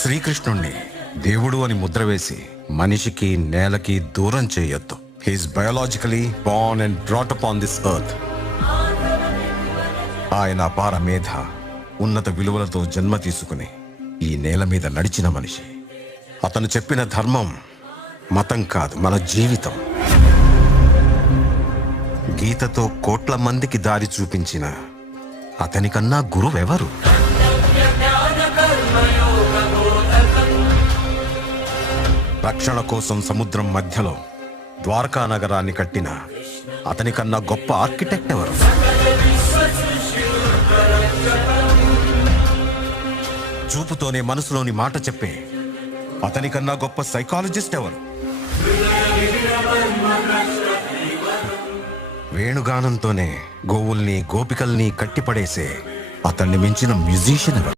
శ్రీకృష్ణుణ్ణి దేవుడు అని ముద్ర వేసి మనిషికి నేలకి దూరం చేయొద్దు. He's biologically born and brought up on this earth. ఆయన అపార మేధ, ఉన్నత విలువలతో జన్మ తీసుకుని ఈ నేల మీద నడిచిన మనిషి. అతను చెప్పిన ధర్మం మతం కాదు, మన జీవితం. గీతతో కోట్ల మందికి దారి చూపించిన అతనికన్నా గురువెవరు? రక్షణ కోసం సముద్రం మధ్యలో ద్వారకా నగరాన్ని కట్టిన అతనికన్నా గొప్ప ఆర్కిటెక్ట్ ఎవరు? చూపుతోనే మనసులోని మాట చెప్పే అతనికన్నా గొప్ప సైకాలజిస్ట్ ఎవరు? వేణుగానంతోనే గోవుల్ని గోపికల్ని కట్టిపడేసే అతన్ని మించిన మ్యూజిషియన్ ఎవరు?